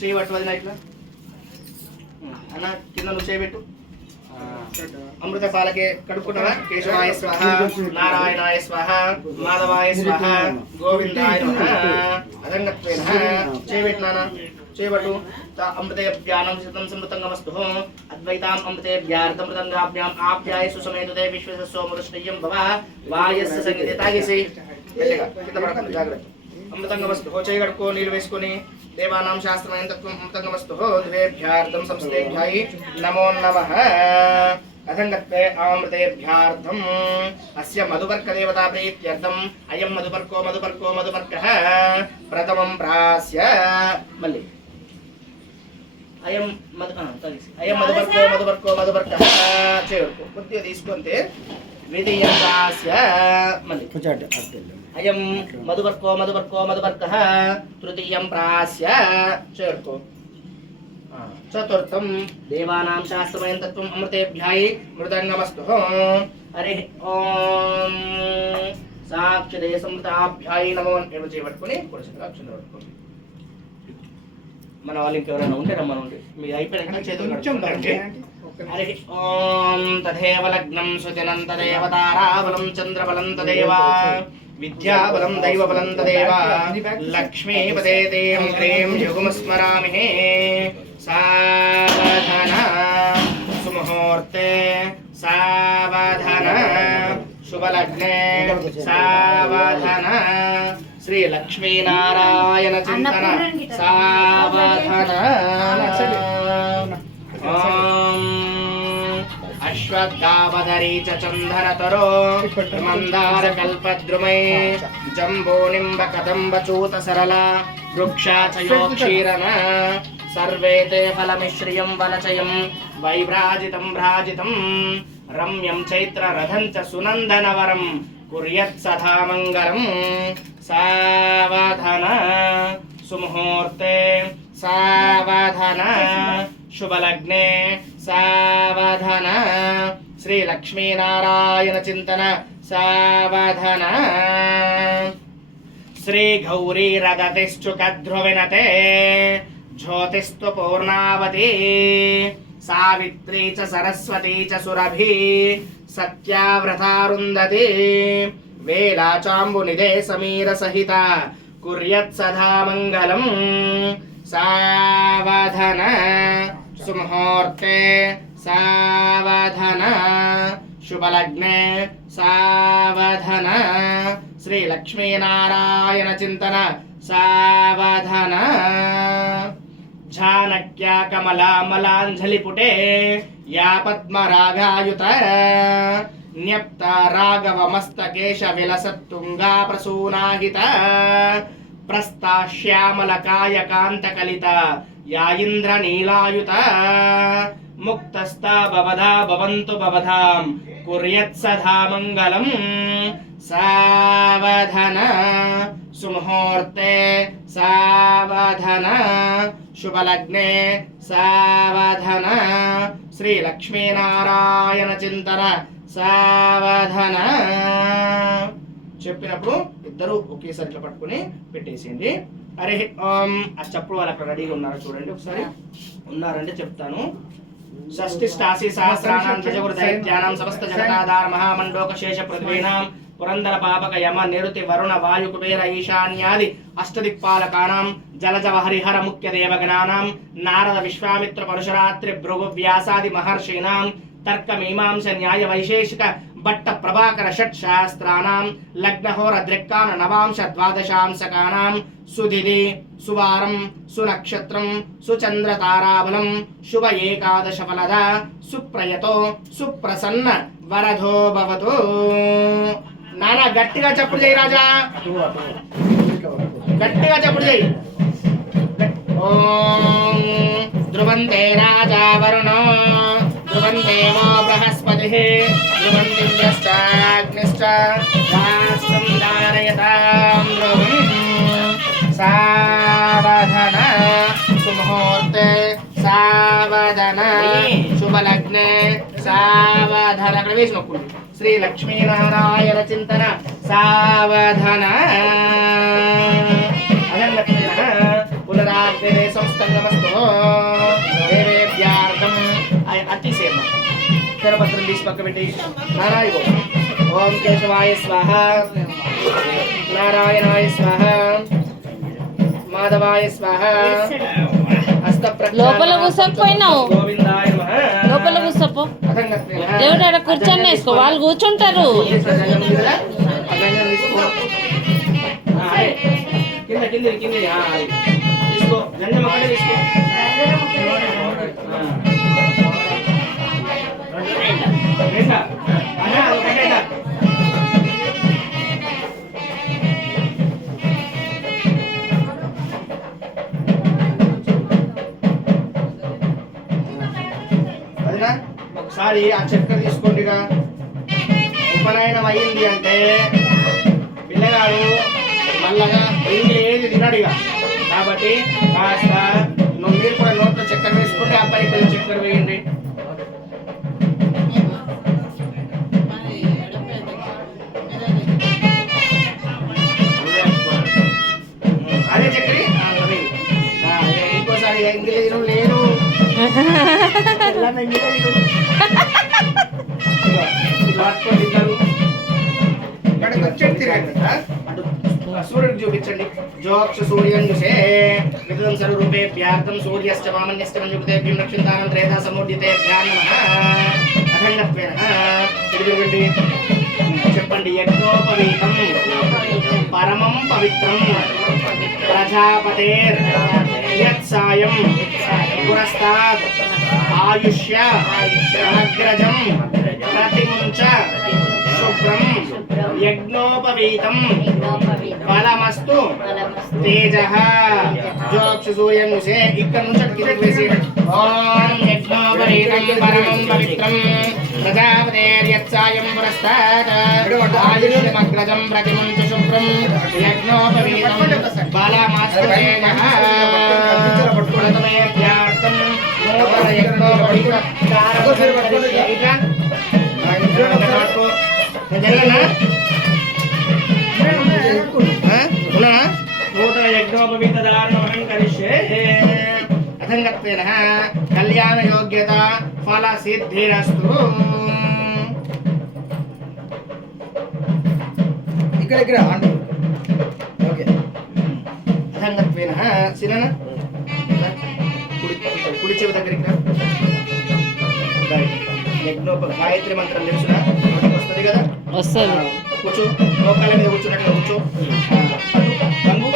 చేయబట్టు వదిన ఇట్లా అన్న కింద నువ్వు చేయబెట్టు అమృత పాలకే కడుక్కున్నావా కేశవాయ స్వాహ నారాయణాయ స్వాహ మాధవాయ స్వాహ గోవిందాయ నమః అదంగత్వేన చేయబెట్టినానా చేయబట్టు అమృతేభ్యానం శతం సమృతంగమస్తు అద్వైతాం అమృతేభ్యార్థమృతంగాభ్యాం ఆప్యాయ సుసమేతుతే విశ్వస సోమరుష్టయ్యం భవ వాయస్య సంగీతే తాగేసి మెల్లగా కింద పడకండి జాగ్రత్త అమృతంగమస్తు చేయి కడుక్కో నీళ్ళు వేసుకొని దేవానాం శాస్త్రమైన తత్వం అమృతంగమస్తు ద్వేభ్యార్థం సంస్థేభ్యాయి నమో నమః అథంగత్వే అమృతేభ్యార్థం అస్య మధుపర్క దేవతా ప్రీత్యర్థం అయం మధుపర్కో మధుపర్కో మధుపర్కః ప్రథమం ప్రాస్య మళ్ళీ అయం అయం మధుపర్కో మధుపర్కో మధుపర్కః చేయకు కొద్దిగా తీసుకుంటే ద్వితీయం ప్రాస్య మళ్ళీ అయం మధుపర్కో మధుపర్కో మధుపర్కః తృతీయం ప్రాస్య చేయకు చతుర్థం దేవానాం శాస్త్రమయం తత్వం అమృతేభ్యాయి మృదంగమస్తు హరి ఓం సాక్షిదే సమృతాభ్యాయి నమో ఏమో చేయబట్టుకుని పొడిచిగా అక్షరం పట్టుకోండి మన వాళ్ళు ఇంకెవరైనా ఉంటే రమ్మనండి మీ అయిపోయినాక చేతులు హరి ఓం తదేవ లగ్నం సుజనం తదేవ తారాబలం చంద్రబలం తదేవ విద్యాబలం దైవబలం తదేవ లక్ష్మీపదే దేం హ్రీం యుగమస్మరామి సావధాన సుముహూర్తే సావధాన శుభలగ్నే సావధాన శ్రీ లక్ష్మీనారాయణ చింతన సావధాన అశ్వత్థావధరీ చందనతరో మందార కల్పద్రుమై జంబో నింబ కదంబ చూత సరళ వృక్షాచయోక్షీరణ సర్వే తే ఫలమిశ్రియం వనచయం వైభ్రాజితం భ్రాజితం రమ్యం చైత్ర రథం చ సునందనవరం కుర్యత్ సదా మంగళం సావధాన సుముహూర్తే సావధాన శుభలగ్నే సావధాన శ్రీ లక్ష్మీనారాయణ చింతన సావధాన శ్రీ గౌరీ రదతిశ్చుకధ్రువినతే జ్యోతిస్తు పూర్ణావతి సావిత్రీ చ సరస్వతీ చ సురభి సత్యావ్రతారుంధతి వేలాచాంబునిదే సమీర సహిత కుర్యత్ సదా మంగళం సావధాన సుముహూర్తే సావధాన శుభలగ్నే సావధాన శ్రీ లక్ష్మీనారాయణ చింతన సావధాన జానక్యా కమలామలాంజలిపుటే యా పద్మరాగాయుత న్యప్త రాఘవమస్తకేశ విలసత్తుంగా ప్రసూనాహిత ప్రస్థాశ్యామలకాయ కాంతకలిత యా ఇంద్రనీలాయుత ముక్తస్థా భవదా భవంతు భవధాం కుర్యత్ సదా మంగళం సావధాన సుముహూర్తే సావధాన శుభలగ్నే సావధాన శ్రీ లక్ష్మీనారాయణ చింతన సావధాన చెప్పినప్పుడు ఇద్దరు ఒకేసారి ఇట్లా పట్టుకుని పెట్టేసేయండి. హరి ఓం ఆ చెప్పుడు వాళ్ళు అక్కడ రెడీగా ఉన్నారు చూడండి ఒకసారి ఉన్నారంటే చెప్తాను. షష్ఠిష్టాసి సహస్రాణం త్రిజగురు దైత్యానాం సమస్త జగతాధార మహామండోక శేష పృథ్వీనాం పురందర పాపక యమ నిరుతి వరుణ వాయు కుబేర ఈశాన్యాది అష్టదిక్పాలకానాం జలజవ హరిహర ముఖ్య దేవగణానాం నారద విశ్వామిత్ర పరశురాత్రి భృగు వ్యాసాది మహర్షీనాం తర్క మీమాంస న్యాయ వైశేషిక భట్ట ప్రభాకర షట్ శాస్త్రానాం లగ్నహోర దృక్కాన నవాంశ ద్వాదశాంశకానాం సుదిది సువారం సునక్షత్రం సుచంద్ర తారాబలం శుభ ఏకాదశ ఫలద సుప్రయతో సుప్రసన్న వరదో భవతు. నానా గట్టిగా చప్పుడు చేయి రాజా, గట్టిగా చప్పుడు చేయి. ఓం ధ్రువంతే రాజా వరుణో ధ్రువందేవో బృహస్పతిః ధ్రువందివ్యశ్చాగ్నిశ్చ రాష్ట్రం ధారయతాం ధ్రువం సావధాన సుముహూర్తే సావధాన శుభలగ్నే సావధాన. అక్కడ వేసి నొక్కుండి. శ్రీ లక్ష్మీనారాయణ చింతన సావధాన. పునరా క్షేత్రాగ్రే సంస్థంగమస్తు దేవేభ్యార్థం అతిసేమ కరపత్రం తీసి పక్క పెట్టి నారాయణ ఓం కేశవాయ స్వాహ నారాయణాయ స్వాహ మాధవాయ స్వాహ లోపల కూర్చోకపోయినావు లోపల కూర్చోపో దేవుడు ఆడ కూర్చొని వేసుకో వాళ్ళు కూర్చుంటారు కింద కింద కింద తీసుకో జెండా ఒకటే తీసుకో రెండా అన్నా ఒకటేదా అదినా ఒకసారి ఆ చక్కెర తీసుకోండిగా ఉపనయనం అయ్యింది అంటే పిల్లగాడు మళ్ళగా ఇంగ్లీ ఏది తినడిగా కాబట్టి కాస్త మీరు కూడా నోట్లో చక్కెర వేసుకుంటే అబ్బాయి కొంచెం చక్కెర వేయండి అదే చక్కెర ఇంకోసారి ఇంగ్లీ తిన లేదు సూర్యుడికి చూపించండి జోక్ష సూర్యం చూసే విధం సర్వరూపే వ్యార్థం సూర్యశ్చ మామన్యశ్చ మంజుపతేభ్యం రక్షింతానం త్రేధా సమూర్జితే ధ్యానమః అఖండత్వేన తిరుగుండి చెప్పండి యజ్ఞోపవీతం పరమం పవిత్రం ప్రజాపతేర్ యత్సాయం పురస్తాద్ ఆయుష్య అగ్రజం ప్రతిముంచ శుభ్రం యజ్ఞోపవీతం బలమస్తు తేజః జోక్ష సూర్యం చూసే ఇక్కడ నుంచి కిందకి వేసి ఓం యజ్ఞోపవీతం పరమం పవిత్రం ప్రజాపతేర్యత్సాయం పురస్తాద్ ఆయుష్యమగ్రజం ప్రతిముంచ శుభ్రం యజ్ఞోపవీతం బలమస్తు తేజః పురతమేభ్యార్థం నూతన యజ్ఞోపవీతం నూతన యజ్ఞోపవీతదారణమహం కరిష్యే అథంగత్వేన కళ్యాణ యోగ్యత ఫల సిద్ధిరస్తు ఇక్కడ ఓకే అథంగత్వేన సినన కుడి చెవి దగ్గరికి గాయత్రి మంత్రం తెలుసునా వస్తుంది కదా వస్తుంది కూర్చో మోకాళ్ళ మీద కూర్చున్నట్లు కూర్చో రంగు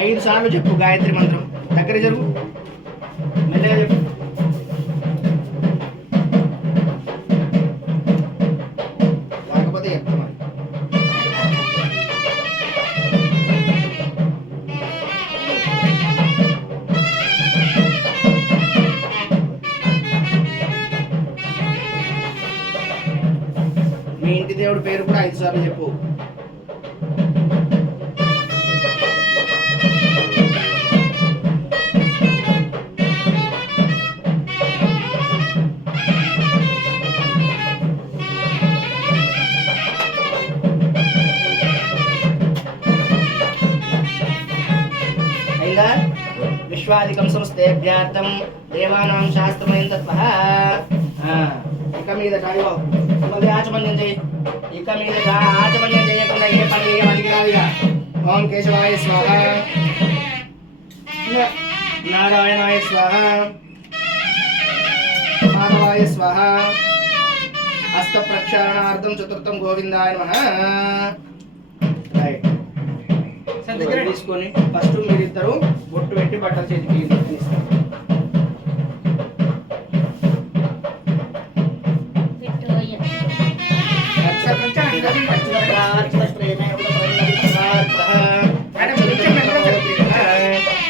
5 సార్లు చెప్పు గాయత్రి మంత్రం దగ్గర జరుగు మెల్లగా చెప్పు లేకపోతే చెప్తా మరి మీ ఇంటి దేవుడి పేరు కూడా 5 సార్లు చెప్పు విశ్వాదికం సంస్థేభ్యార్థం దేవానాం శాస్త్రమయం తత్వః ఇక మీద మళ్ళీ ఆచమన్యం చేయి ఇక మీద ఆచమన్యం చేయకుండా ఏ పని చేయడానికి రాదుగా ఓం కేశవాయ స్వాహ నారాయణాయ స్వాహ మాధవాయ స్వాహ హస్త ప్రక్షాళనార్థం చతుర్థం గోవిందాయ నమః తీసుకొని ఫస్ట్ మీరిద్దరు బొట్టు పెట్టి బట్టల చేతికి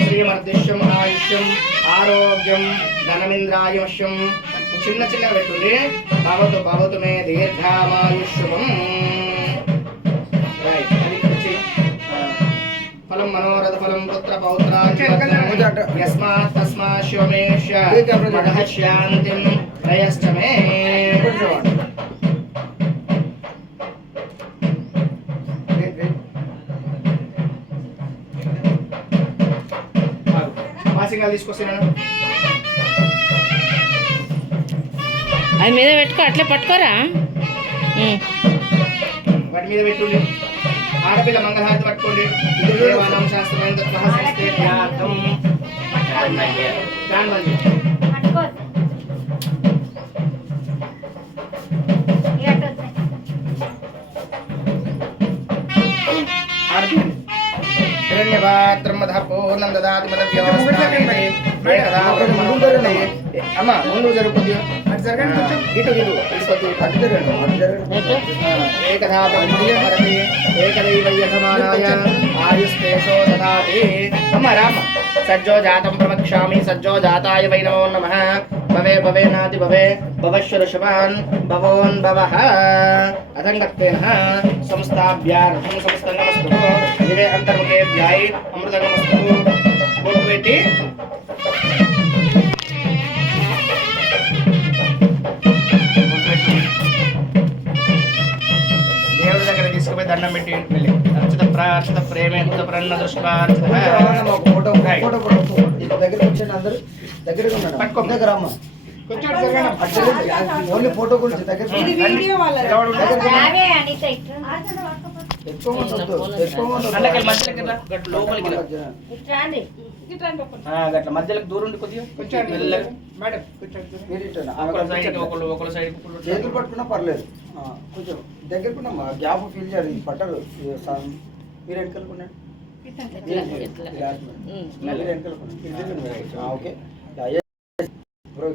శ్రీమర్దిష్యం ఆయుష్యం ఆరోగ్యం ధనమింద్రాయుష్యం చిన్న చిన్న పెట్టుంది భవతు భవతు మే దీర్ఘామాయుష్యం ఫలం మనోరథ ఫలం పుత్ర పౌత్ర యస్మాత్ తస్మాత్ శోమేష శాంతిం ప్రయశ్చమే సింగాలు తీసుకొస్తాను. అవి మీద పెట్టుకో, అట్లే పట్టుకోరా. వాటి మీద పెట్టుండి. ఆడపిల్ల మంగళహారతి పట్టుకోండి. దేవానాం శాస్త్రమైన తత్వశాస్త్రే జ్ఞాతం. ఫ్యాన్ బంద్ చేయి. ఆడపిల్ల హిరణ్యపాత్రం మధ పూర్ణం దదాతి మద వ్యవస్థాపయతే. ఏకదా బ్రహ్మణోపరతే. అమ్మ ముందు జరుగుతుంది. ఇటు ఇటు ఏకదా బ్రహ్మణోపరతే. ఏకదైవ యజమానాయ ఆయుస్తేషో దదాతి. అమ్మ రామ సజ్జో జాతం ప్రవక్ష్యామి. సజ్జో జాతాయ వై నమో నమః. భవే భవేనాతి భవే భవశ్వరుషభాన్ భవోన్ భవః. అథంగత్వేన సంస్థాభ్యార్థం సమస్తంగమస్తు. దివే అంతర్ముఖేభ్యాయ అమృతంగమస్తు. బొట్టు పెట్టి దేవుడి దగ్గర తీసుకుపోయి దండం పెట్టి వెళ్ళి అర్చిత ప్రార్చిత ప్రేమే కృత ప్రన్న దృష్టార్థ ఓన్లీ ఫోటో గురించి దగ్గర గట్ల మధ్యలోకి దూరం ఉండి కొద్దిగా ఒకళ్ళు సైడ్ చేతులు పట్టుకున్నా పర్లేదు, కొంచెం దగ్గరకున్నా గ్యాప్ ఫీల్ చేయాలి. పట్టరు మీరు వెనకలుకున్నాడు ఓకే బ్రో.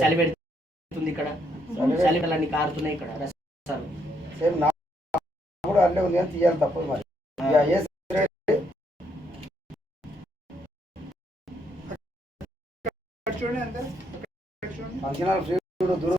చలి పెడుతుంది ఇక్కడ, చలి అన్ని కారుతున్నాయి ఇక్కడ రసాలు. సేమ్ నా కూడా అల్లే ఉంది కానీ తీయాలి తప్పదు మరి. ఫంక్షన్ హాల్ ఫ్రీ దూరం